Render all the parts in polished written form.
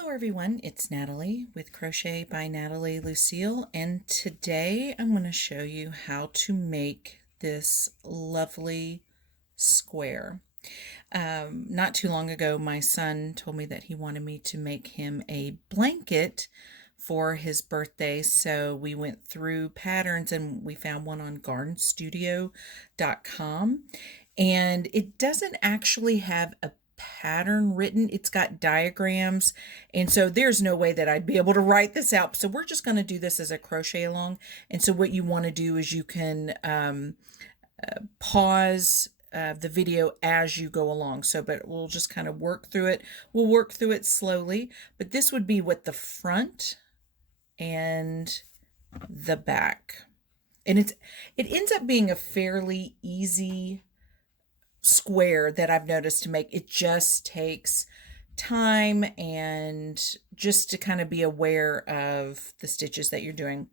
Hello everyone, it's Natalie with Crochet by NatalieLucille, and today I'm going to show you how to make this lovely square. Not too long ago my son told me that he wanted me to make him a blanket for his birthday, so we went through patterns and we found one on garnstudio.com, and it doesn't actually have a pattern written. It's got diagrams, and so there's no way that I'd be able to write this out. So we're just going to do this as a crochet along. And so what you want to do is you can pause the video as you go along. But we'll just kind of work through it. We'll work through it slowly, but this would be what the front and the back. And it ends up being a fairly easy square that I've noticed to make. It just takes time and just to kind of be aware of the stitches that you're doing.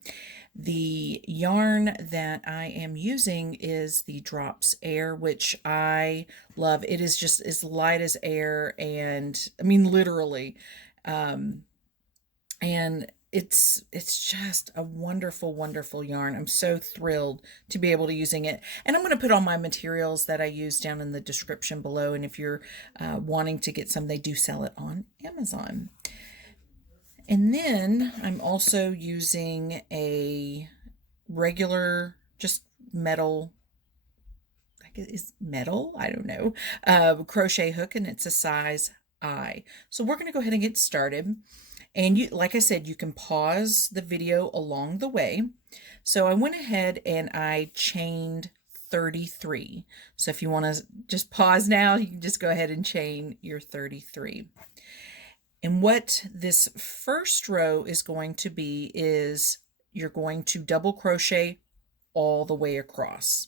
The yarn that I am using is the Drops Air, which I love. It is just as light as air, and I mean literally, and it's just a wonderful yarn. I'm so thrilled to be able to using it. And I'm going to put all my materials that I use down in the description below. And if you're wanting to get some, they do sell it on Amazon. And then I'm also using a regular, just metal, I guess it's metal, I don't know, crochet hook, and it's a size I. So we're going to go ahead and get started. And you, like I said, you can pause the video along the way. So I went ahead and I chained 33. So if you want to just pause now, you can just go ahead and chain your 33. And what this first row is going to be is you're going to double crochet all the way across.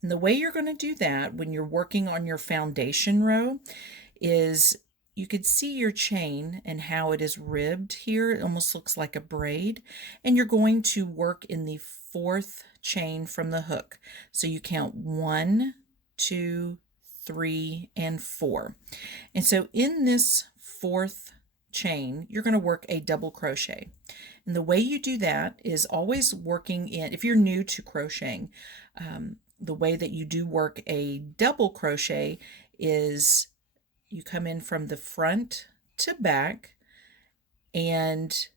And the way you're going to do that when you're working on your foundation row is you could see your chain and how it is ribbed here. It almost looks like a braid. And you're going to work in the fourth chain from the hook. So you count 1, 2, 3, and 4. And so in this fourth chain, you're going to work a double crochet. And the way you do that is always working in, if you're new to crocheting, the way that you do work a double crochet is you come in from the front to back, and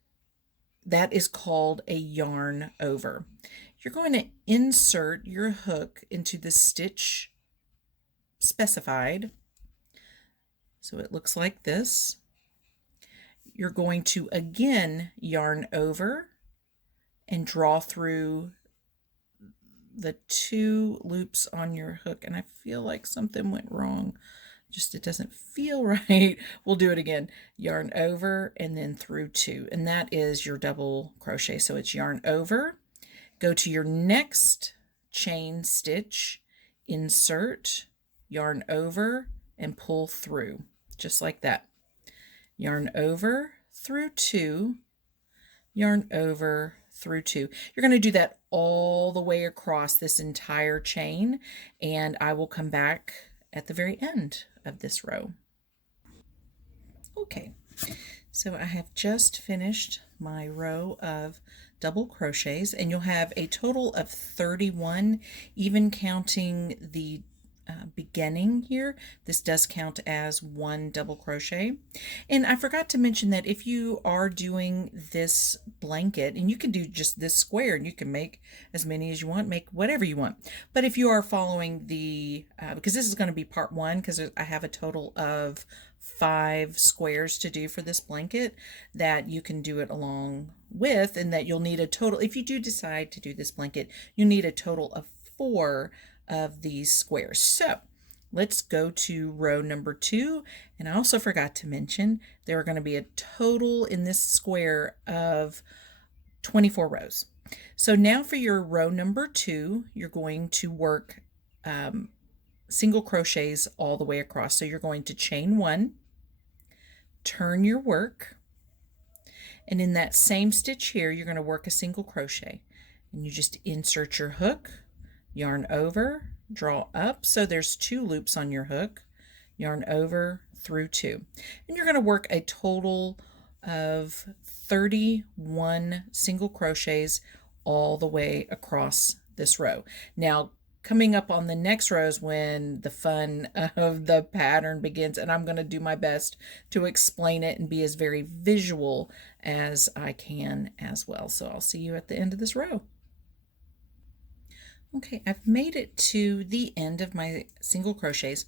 that is called a yarn over. You're going to insert your hook into the stitch specified. So it looks like this. You're going to again yarn over and draw through the 2 loops on your hook. And I feel like something went wrong. Just it doesn't feel right. We'll do it again. Yarn over and then through 2, and that is your double crochet. So it's yarn over, go to your next chain stitch, insert, yarn over, and pull through, just like that. Yarn over through 2, yarn over through 2. You're going to do that all the way across this entire chain, and I will come back at the very end of this row. Okay, so I have just finished my row of double crochets, and you'll have a total of 31, even counting the beginning here. This does count as 1 double crochet. And I forgot to mention that if you are doing this blanket, and you can do just this square, and you can make as many as you want, make whatever you want. But if you are following the, because this is going to be part 1, because I have a total of 5 squares to do for this blanket, that you can do it along with, and that you'll need a total, if you do decide to do this blanket, you need a total of 4 of these squares. So let's go to row number 2. And I also forgot to mention there are going to be a total in this square of 24 rows. So now for your row number 2, you're going to work single crochets all the way across. So you're going to chain 1, turn your work, and in that same stitch here, you're going to work a single crochet, and you just insert your hook, yarn over, draw up, so there's 2 loops on your hook, yarn over through 2, and you're going to work a total of 31 single crochets all the way across this row. Now, coming up on the next row is when the fun of the pattern begins, and I'm going to do my best to explain it and be as very visual as I can as well. So I'll see you at the end of this row. Okay, I've made it to the end of my single crochets,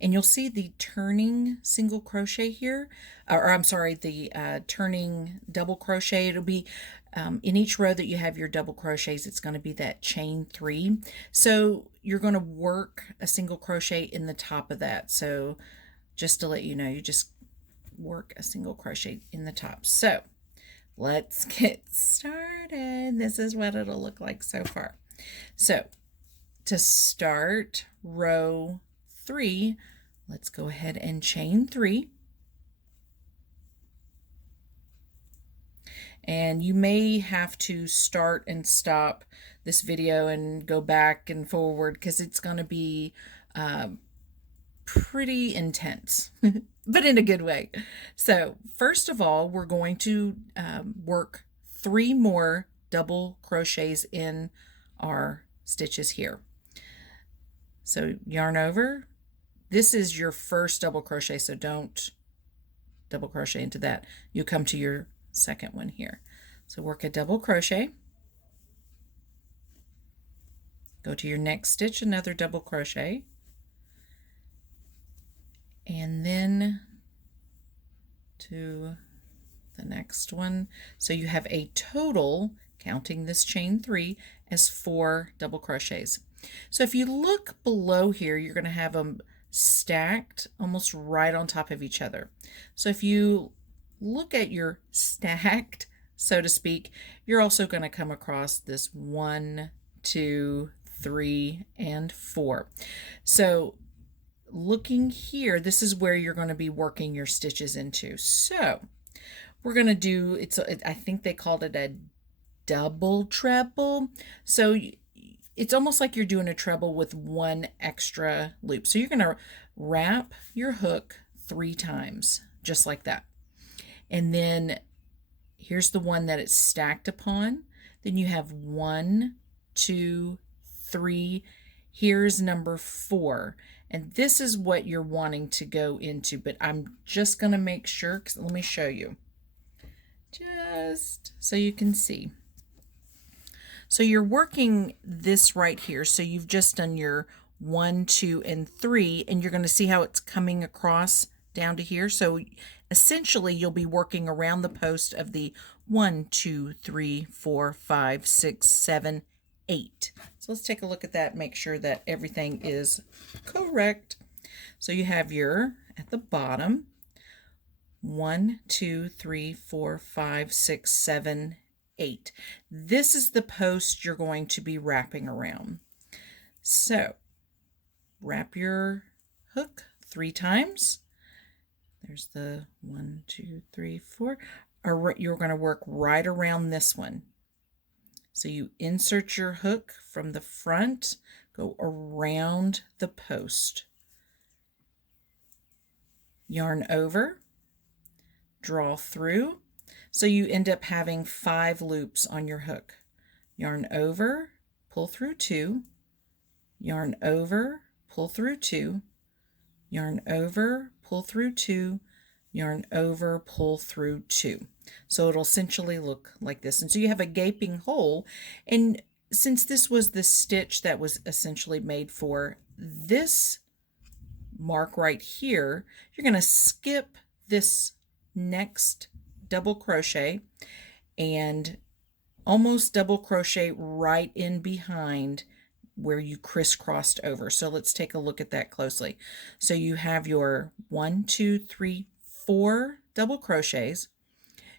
and you'll see the turning single crochet here, or I'm sorry, the turning double crochet. It'll be in each row that you have your double crochets, it's going to be that chain 3. So you're going to work a single crochet in the top of that. So just to let you know, you just work a single crochet in the top. So let's get started. This is what it'll look like so far. So to start row 3, let's go ahead and chain 3. And you may have to start and stop this video and go back and forward because it's going to be pretty intense, but in a good way. So first of all, we're going to work 3 more double crochets in our stitches here. So yarn over. This is your first double crochet, so don't double crochet into that. You come to your second one here. So work a double crochet, go to your next stitch, another double crochet, and then to the next one. So you have a total, counting this chain 3, as 4 double crochets. So if you look below here, you're going to have them stacked almost right on top of each other. So if you look at your stacked, so to speak, you're also going to come across this 1, 2, 3, and 4. So looking here, this is where you're going to be working your stitches into. So we're going to do, I think they called it a double treble. So it's almost like you're doing a treble with 1 extra loop. So you're going to wrap your hook 3 times, just like that. And then here's the one that it's stacked upon. Then you have 1, 2, 3. Here's number 4. And this is what you're wanting to go into, but I'm just going to make sure, because let me show you, just so you can see. So you're working this right here. So you've just done your 1, 2, and 3, and you're going to see how it's coming across down to here. So essentially you'll be working around the post of the 1, 2, 3, 4, 5, 6, 7, 8. So let's take a look at that, make sure that everything is correct. So you have your, at the bottom, 1, 2, 3, 4, 5, 6, 7, 8. This is the post you're going to be wrapping around. So wrap your hook 3 times. There's the 1, 2, 3, 4. You're going to work right around this one. So you insert your hook from the front, go around the post, yarn over, draw through. So you end up having 5 loops on your hook. Yarn over, pull through 2, yarn over, pull through 2, yarn over, pull through 2, yarn over, pull through 2. So it'll essentially look like this. And so you have a gaping hole. And since this was the stitch that was essentially made for this mark right here, you're going to skip this next double crochet and almost double crochet right in behind where you crisscrossed over. So let's take a look at that closely. So you have your 1, 2, 3, 4 double crochets,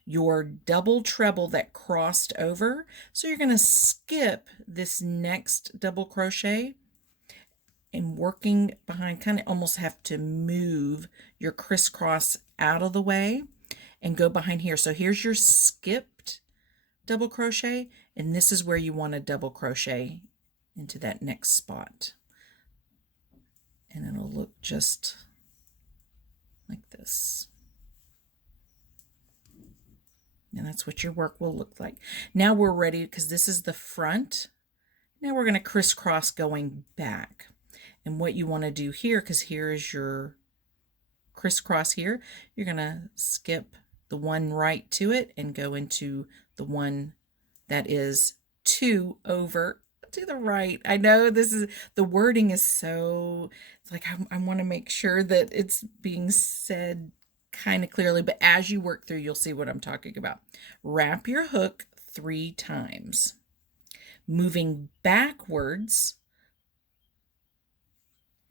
your double treble that crossed over. So you're going to skip this next double crochet and working behind, kind of almost have to move your crisscross out of the way and go behind here. So here's your skipped double crochet, and this is where you want to double crochet into that next spot. And it'll look just like this. And that's what your work will look like. Now we're ready, because this is the front. Now we're going to crisscross going back. And what you want to do here, because here is your crisscross here, you're going to skip the one right to it and go into the one that is 2 over to the right. I know this is, the wording is so, it's like I want to make sure that it's being said kind of clearly, but as you work through, you'll see what I'm talking about. Wrap your hook 3 times. Moving backwards,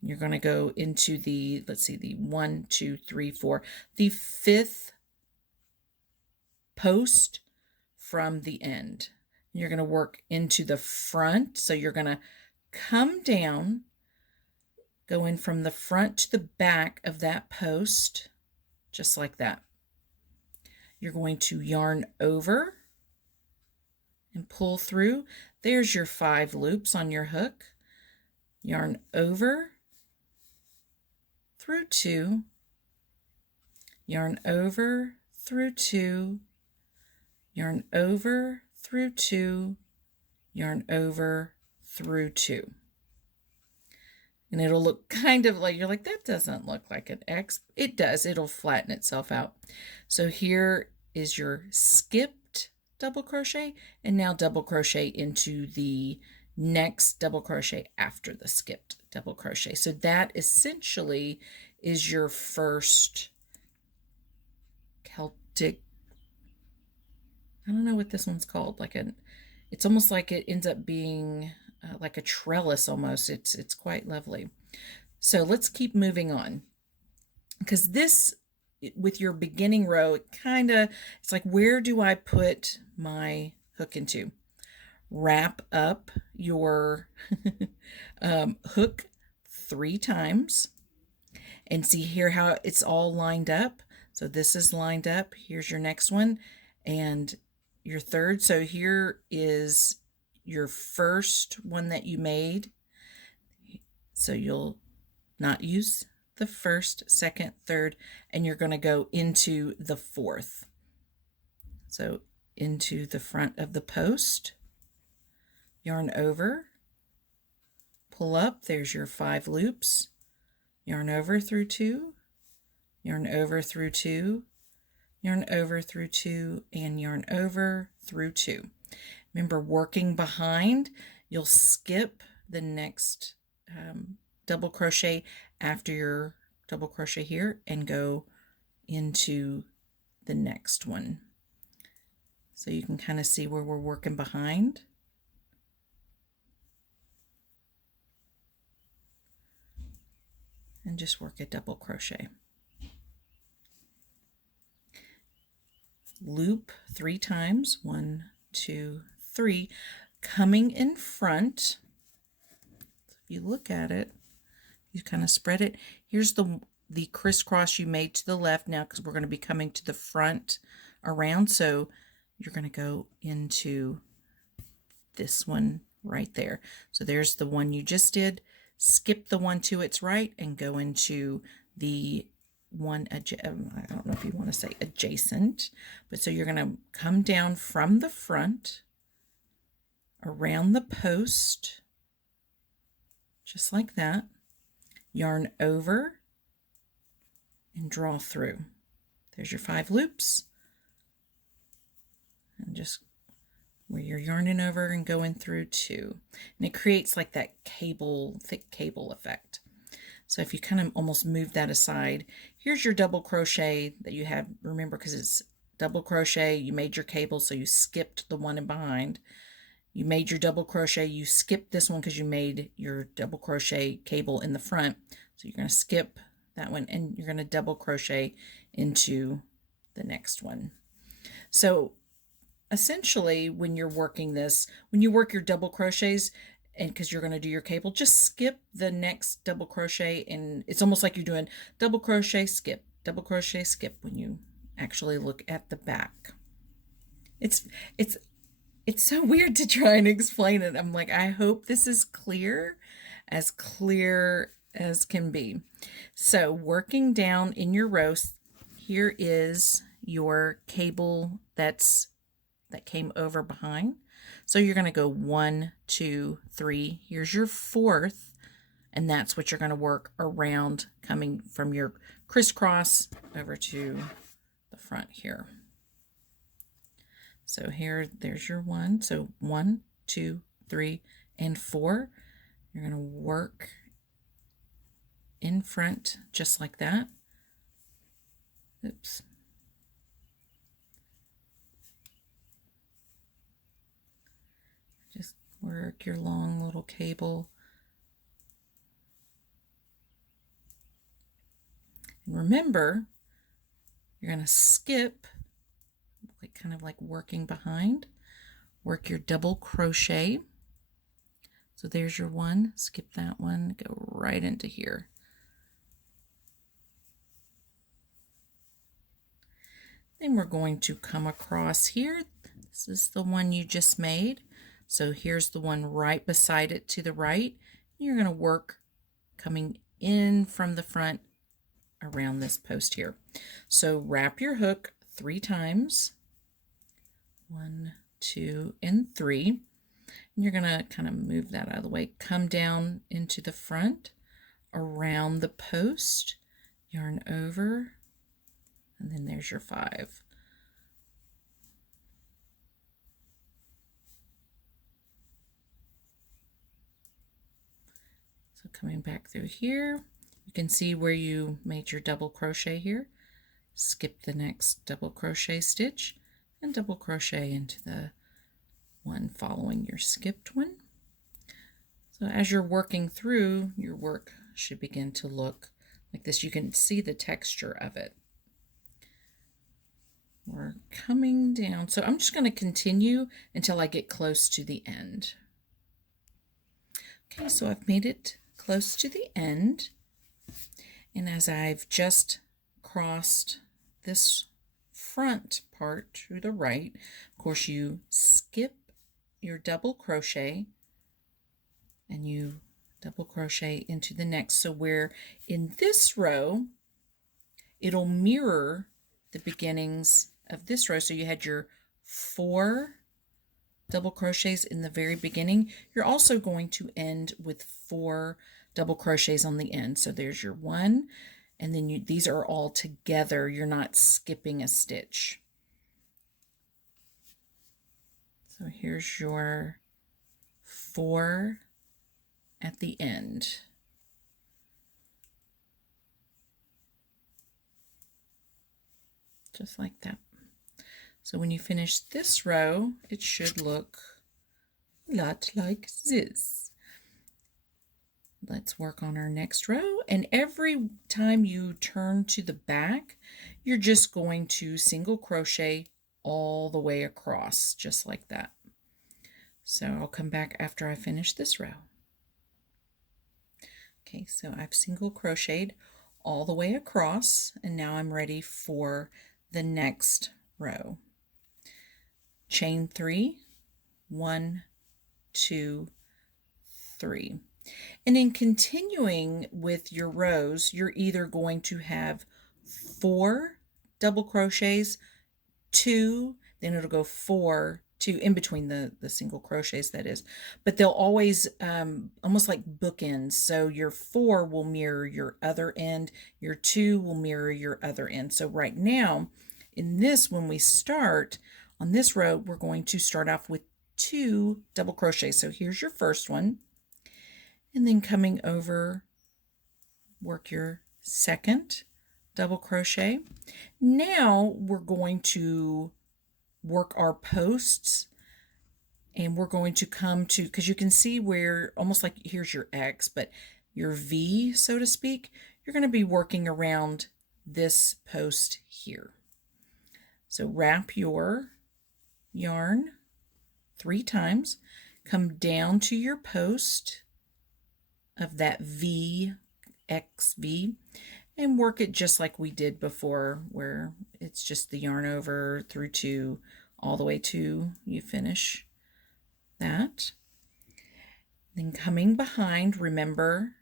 you're going to go into the, let's see, the 1, 2, 3, 4, the 5th post from the end. You're going to work into the front. So you're going to come down, go in from the front to the back of that post, just like that. You're going to yarn over and pull through. There's your 5 loops on your hook. Yarn over through 2, yarn over through 2, yarn over through 2, yarn over through 2. And it'll look kind of like, you're like, that doesn't look like an X. It does. It'll flatten itself out. So here is your skipped double crochet, and now double crochet into the next double crochet after the skipped double crochet. So that essentially is your first Celtic, I don't know what this one's called, like it's almost like it ends up being like a trellis almost. It's quite lovely. So let's keep moving on, because this, with your beginning row, it's like, where do I put my hook into? Wrap up your hook 3 times, and see here how it's all lined up. So this is lined up. Here's your next one and your third. So here is your first one that you made. So you'll not use the first, second, third, and you're going to go into the 4th. So into the front of the post, yarn over, pull up, there's your 5 loops, yarn over through 2, yarn over through 2, yarn over through 2, and yarn over through 2. Remember, working behind, you'll skip the next double crochet after your double crochet here and go into the next one. So you can kind of see where we're working behind. And just work a double crochet. Loop 3 times, 1, 2, 3, coming in front. If you look at it, you kind of spread it. Here's the crisscross you made to the left now, because we're going to be coming to the front around. So you're going to go into this one right there. So there's the one you just did. Skip the one to its right and go into the one, I don't know if you want to say adjacent, but so you're going to come down from the front around the post, just like that, yarn over and draw through. There's your 5 loops, and just where you're yarning over and going through 2, and it creates like that cable, thick cable effect. So if you kind of almost move that aside, here's your double crochet that you have. Remember, because it's double crochet, you made your cable, so you skipped the one in behind. You made your double crochet, you skipped this one because you made your double crochet cable in the front. So you're going to skip that one and you're going to double crochet into the next one. So essentially, when you're working this, when you work your double crochets, and because you're going to do your cable, just skip the next double crochet, and it's almost like you're doing double crochet, skip, double crochet, skip when you actually look at the back. It's so weird to try and explain it. I'm like, I hope this is clear as can be. So working down in your row, here is your cable that came over behind. So you're going to go 1, 2, 3. Here's your 4th, and that's what you're going to work around, coming from your crisscross over to the front here. So here, there's your 1. So 1, 2, 3, and 4. You're going to work in front just like that. Oops. Just work your long little cable. And remember, you're going to skip, kind of like working behind. Work your double crochet. So there's your 1. Skip that one. Go right into here. Then we're going to come across here. This is the one you just made. So here's the one right beside it to the right. You're going to work coming in from the front around this post here. So wrap your hook 3 times. 1, 2, and 3. And you're going to kind of move that out of the way. Come down into the front, around the post, yarn over, and then there's your 5. So coming back through here, you can see where you made your double crochet here. Skip the next double crochet stitch and double crochet into the one following your skipped one. So as you're working through, your work should begin to look like this. You can see the texture of it. We're coming down. So I'm just going to continue until I get close to the end. Okay, so I've made it close to the end. And as I've just crossed this front part to the right, of course you skip your double crochet and you double crochet into the next. So where in this row, it'll mirror the beginnings of this row. So you had your 4 double crochets in the very beginning. You're also going to end with 4 double crochets on the end. So there's your 1, and then these are all together. You're not skipping a stitch. So here's your 4 at the end. Just like that. So when you finish this row, it should look a lot like this. Let's work on our next row. And every time you turn to the back, you're just going to single crochet all the way across, just like that. So I'll come back after I finish this row. Okay, so I've single crocheted all the way across, and now I'm ready for the next row. Chain 3, 1, 2, 3. And in continuing with your rows, you're either going to have 4 double crochets, 2, then it'll go 4, 2 in between the single crochets, that is, but they'll always almost like bookends. So your 4 will mirror your other end, your 2 will mirror your other end. So right now in this, when we start on this row, we're going to start off with 2 double crochets. So here's your first one, and then coming over, work your second double crochet. Now we're going to work our posts, and we're going to come to, because you can see where almost like here's your X, but your V, so to speak, you're going to be working around this post here. So wrap your yarn 3 times, come down to your post of that V, XV, and work it just like we did before, where it's just the yarn over through 2 all the way to you finish that. Then coming behind, remember,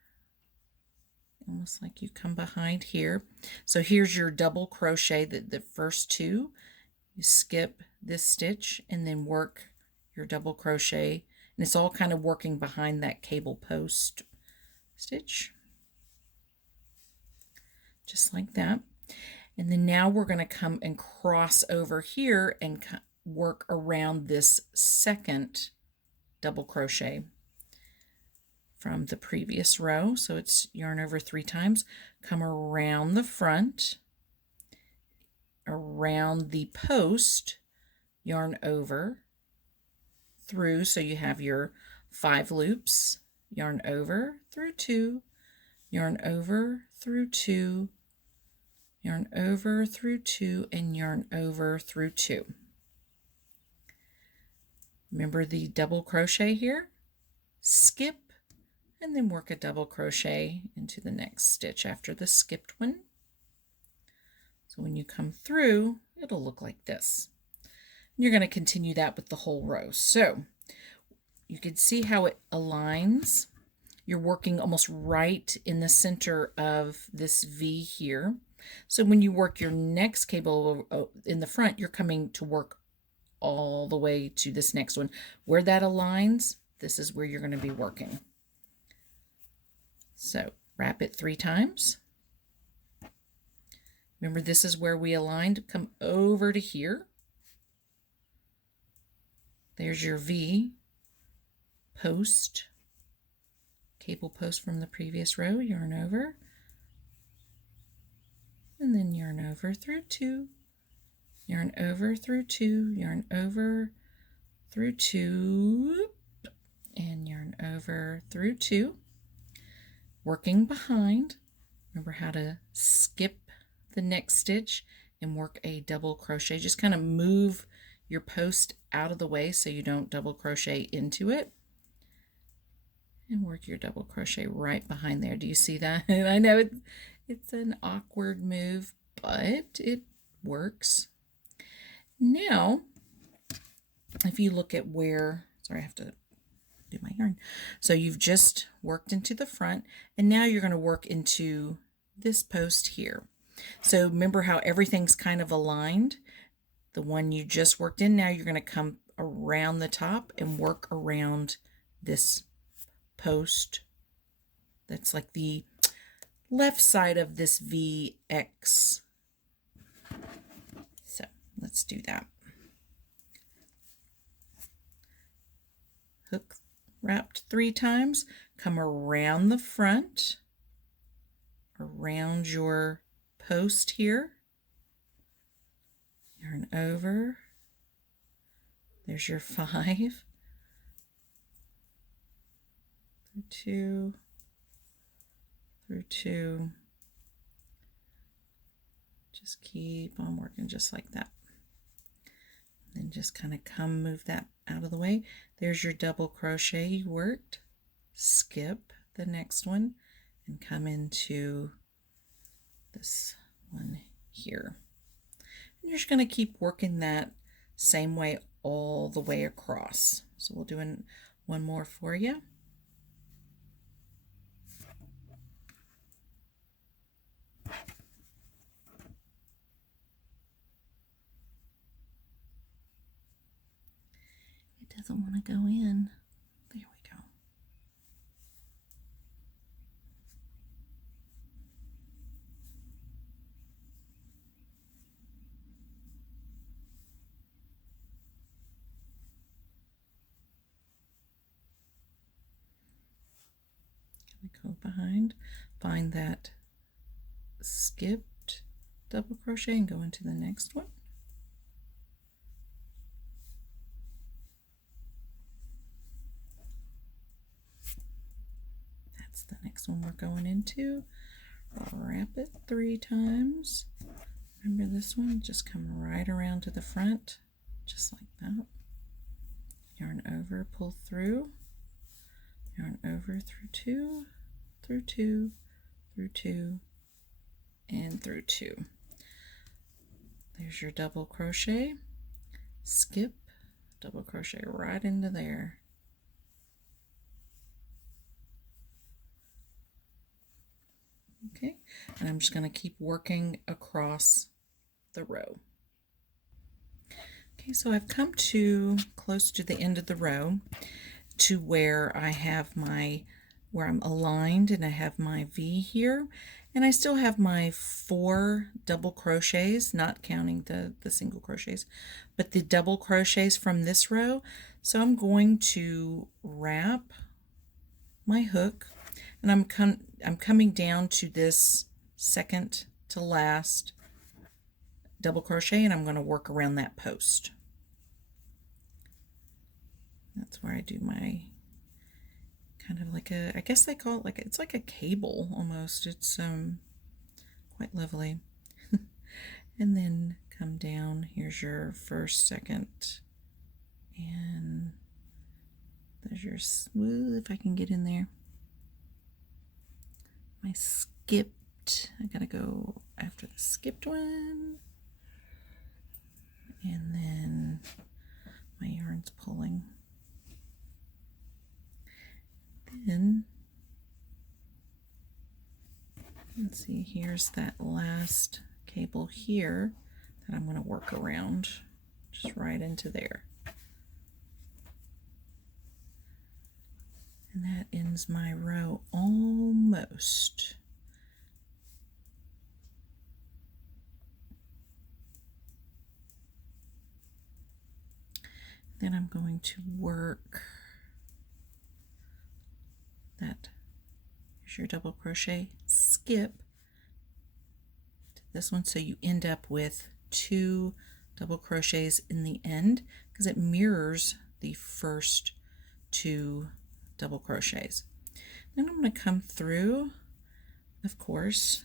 almost like you come behind here. So here's your double crochet, the first two. You skip this stitch and then work your double crochet, and it's all kind of working behind that cable post stitch, just like that. And then now we're going to come and cross over here and work around this second double crochet from the previous row. So it's yarn over 3 times, come around the front, around the post, yarn over, through, so you have your 5 loops, yarn over through 2, yarn over through 2, yarn over through 2, and yarn over through 2. Remember the double crochet here, skip, and then work a double crochet into the next stitch after the skipped one. So when you come through, it'll look like this. You're going to continue that with the whole row. So you can see how it aligns. You're working almost right in the center of this V here. So when you work your next cable in the front, you're coming to work all the way to this next one. Where that aligns, this is where you're going to be working. So wrap it 3 times. Remember, this is where we aligned. Come over to here. There's your V post, cable post from the previous row, yarn over, and then yarn over through 2, yarn over through 2, yarn over through 2, and yarn over through 2. Working behind, remember how to skip the next stitch and work a double crochet. Just kind of move your post out of the way so you don't double crochet into it, and work your double crochet right behind there. Do you see that? I know it's an awkward move, but it works. Now, if you look at where, sorry, I have to do my yarn. So you've just worked into the front, and now you're going to work into this post here. So remember how everything's kind of aligned. The one you just worked in, now you're going to come around the top and work around this post. That's like the left side of this VX. So let's do that. Hook wrapped 3 times, come around the front, around your post here, yarn over, there's your 5, through 2, through 2, just keep on working just like that. Then just kind of move that out of the way. There's your double crochet you worked. Skip the next one and come into this one here. And you're just going to keep working that same way all the way across. So we'll do one more for you. It doesn't want to go in. There we go. Go behind, find that skipped double crochet and go into the next one. That's the next one we're going into. Wrap it 3 times. Remember this one, just come right around to the front, just like that. Yarn over, pull through, yarn over through 2, through 2, through 2, and through 2. There's your double crochet, skip, double crochet right into there. Okay, and I'm just going to keep working across the row. Okay, so I've come to close to the end of the row to where I have where I'm aligned, and I have my V here, and I still have my 4 double crochets, not counting the single crochets, but the double crochets from this row. So I'm going to wrap my hook, and I'm coming down to this second to last double crochet, and I'm going to work around that post. That's where I do my kind of like I guess they call it like, it's like a cable almost. It's quite lovely. And then come down. Here's your first, second, and there's your, if I can get in there, my skipped. I gotta go after the skipped one, and then my yarn's pulling. Then let's see, here's that last cable here that I'm going to work around just right into there, and that ends my row almost. Then I'm going to work that. Here's your double crochet, skip to this one, so you end up with 2 double crochets in the end because it mirrors the first 2 double crochets. Then I'm going to come through, of course,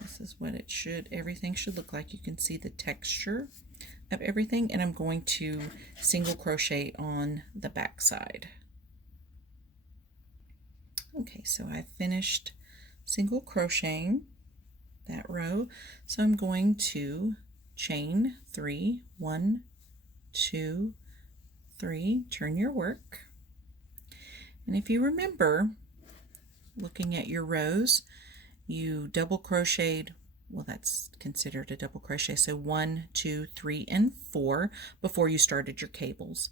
this is what it should, everything should look like. You can see the texture of everything, and I'm going to single crochet on the back side. Okay, so I finished single crocheting that row, so I'm going to chain 3, 1, 2, 3, turn your work. And if you remember looking at your rows, you double crocheted, well, that's considered a double crochet, so 1, 2, 3, and 4 before you started your cables.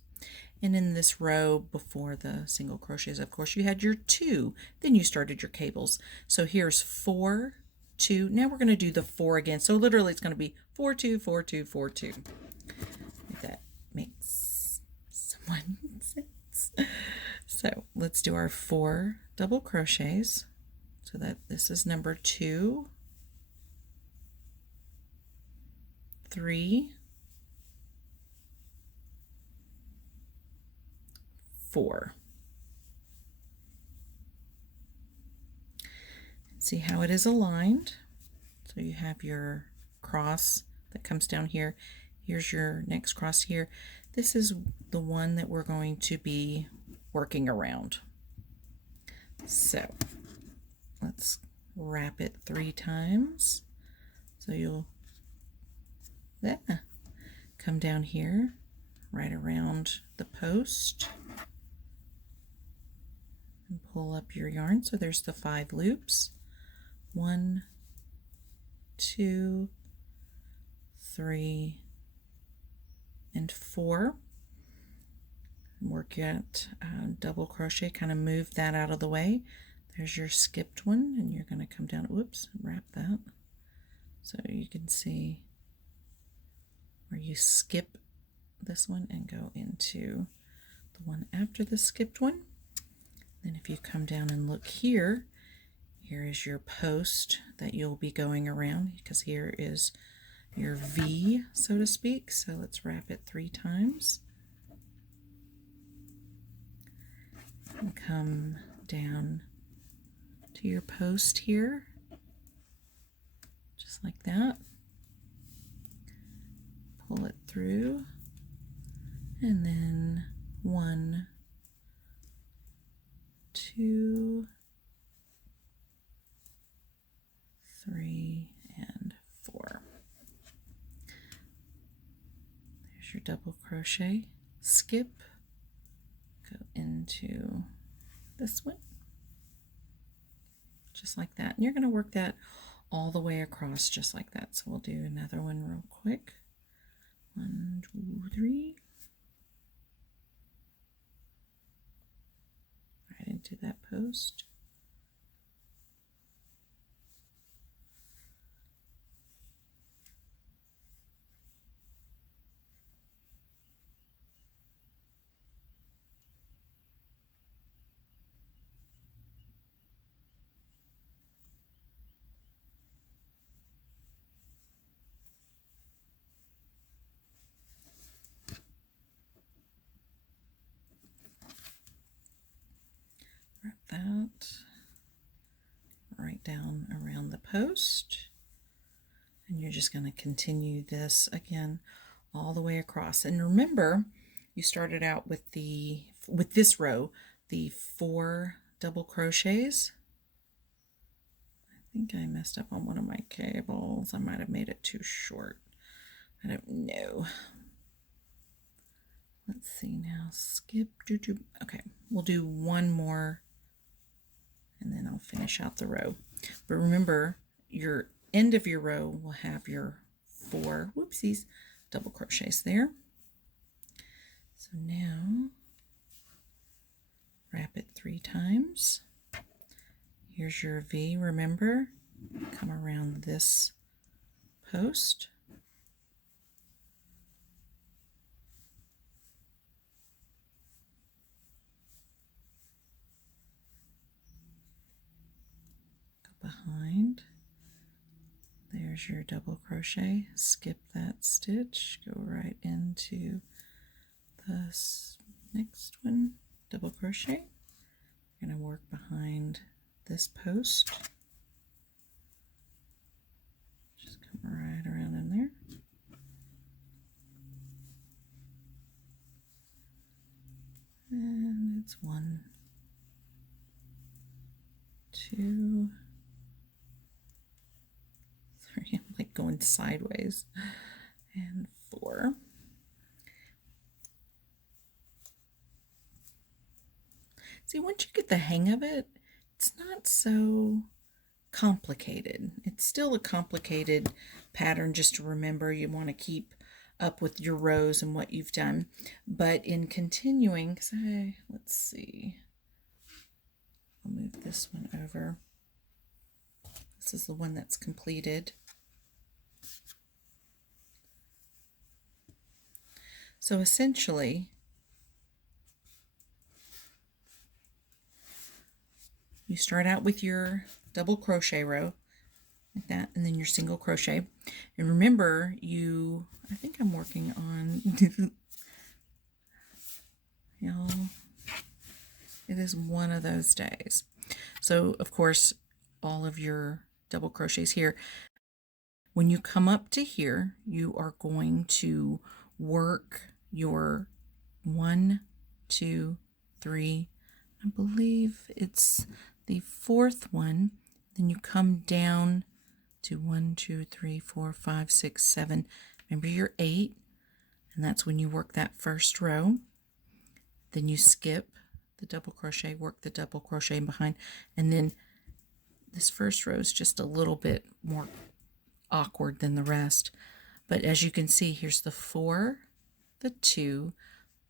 And in this row before the single crochets, of course, you had your 2, then you started your cables. So here's 4, 2. Now we're going to do the 4 again. So literally it's going to be 4, 2, 4, 2, 4, 2. If that makes some sense. So let's do our 4 double crochets. So that this is number 2, 3, 4. See how it is aligned. So you have your cross that comes down here. Here's your next cross here. This is the one that we're going to be working around. So let's wrap it 3 times. So you'll come down here right around the post and pull up your yarn. So there's the 5 loops. 1, 2, 3, and 4. Work at double crochet, kind of move that out of the way. There's your skipped one, and you're going to come down, whoops, wrap that so you can see where you skip this one and go into the one after the skipped one. Then if you come down and look here, here is your post that you'll be going around, because here is your V, so to speak. So let's wrap it 3 times. And come down to your post here, just like that. Pull it through, and then 1, 2, 3, and 4. There's your double crochet, skip, go into this one, just like that. And you're going to work that all the way across just like that. So we'll do another one real quick. 1, 2, 3. Right into that post. That right down around the post, and you're just going to continue this again all the way across. And remember, you started out with this row, the 4 double crochets. I think I messed up on one of my cables. I might have made it too short. I don't know. Let's see now. Skip. Okay, we'll do one more and then I'll finish out the row. But remember, your end of your row will have your 4 double crochets there. So now wrap it 3 times. Here's your V. Remember, come around this post. Behind. There's your double crochet. Skip that stitch, go right into this next one, double crochet. You're going to work behind this post. Just come right around in there. And it's 1, 2, 3, I'm like going sideways, and 4. See, once you get the hang of it, it's not so complicated. It's still a complicated pattern just to remember. You want to keep up with your rows and what you've done. But in continuing, let's see, I'll move this one over. This is the one that's completed. So essentially, you start out with your double crochet row like that, and then your single crochet. And remember, I think I'm working on, y'all, it is one of those days. So of course, all of your double crochets here. When you come up to here, you are going to work your 1, 2, 3, I believe it's the 4th one. Then you come down to 1, 2, 3, 4, 5, 6, 7. Remember your 8, and that's when you work that first row. Then you skip the double crochet, work the double crochet behind, and then this first row is just a little bit more awkward than the rest. But as you can see, here's the 4, the 2,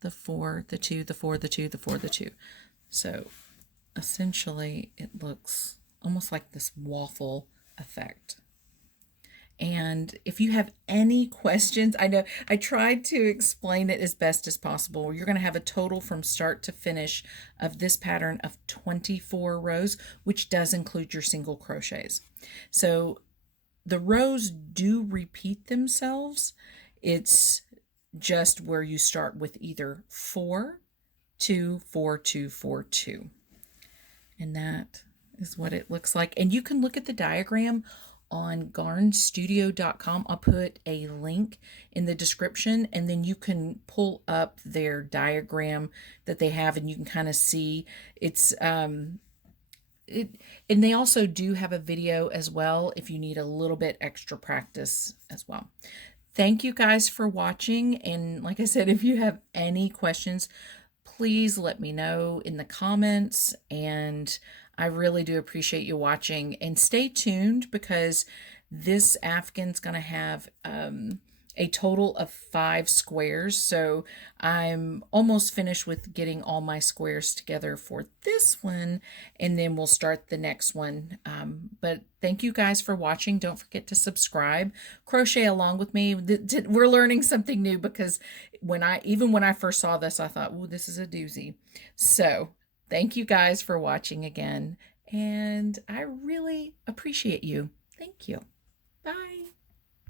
the 4, the 2, the 4, the 2, the 4, the 2. So essentially it looks almost like this waffle effect. And if you have any questions, I know I tried to explain it as best as possible. You're going to have a total from start to finish of this pattern of 24 rows, which does include your single crochets. So the rows do repeat themselves. It's just where you start with either 4, 2, 4, 2, 4, 2. And that is what it looks like. And you can look at the diagram on garnstudio.com. I'll put a link in the description, and then you can pull up their diagram that they have, and you can kind of see it's and they also do have a video as well if you need a little bit extra practice as well. Thank you guys for watching, and like I said, if you have any questions, please let me know in the comments, and I really do appreciate you watching, and stay tuned because this Afghan's going to have a total of 5 squares. So I'm almost finished with getting all my squares together for this one, and then we'll start the next one. But thank you guys for watching. Don't forget to subscribe. Crochet along with me. We're learning something new, because even when I first saw this, I thought, "Ooh, this is a doozy." So thank you guys for watching again, and I really appreciate you. Thank you. Bye.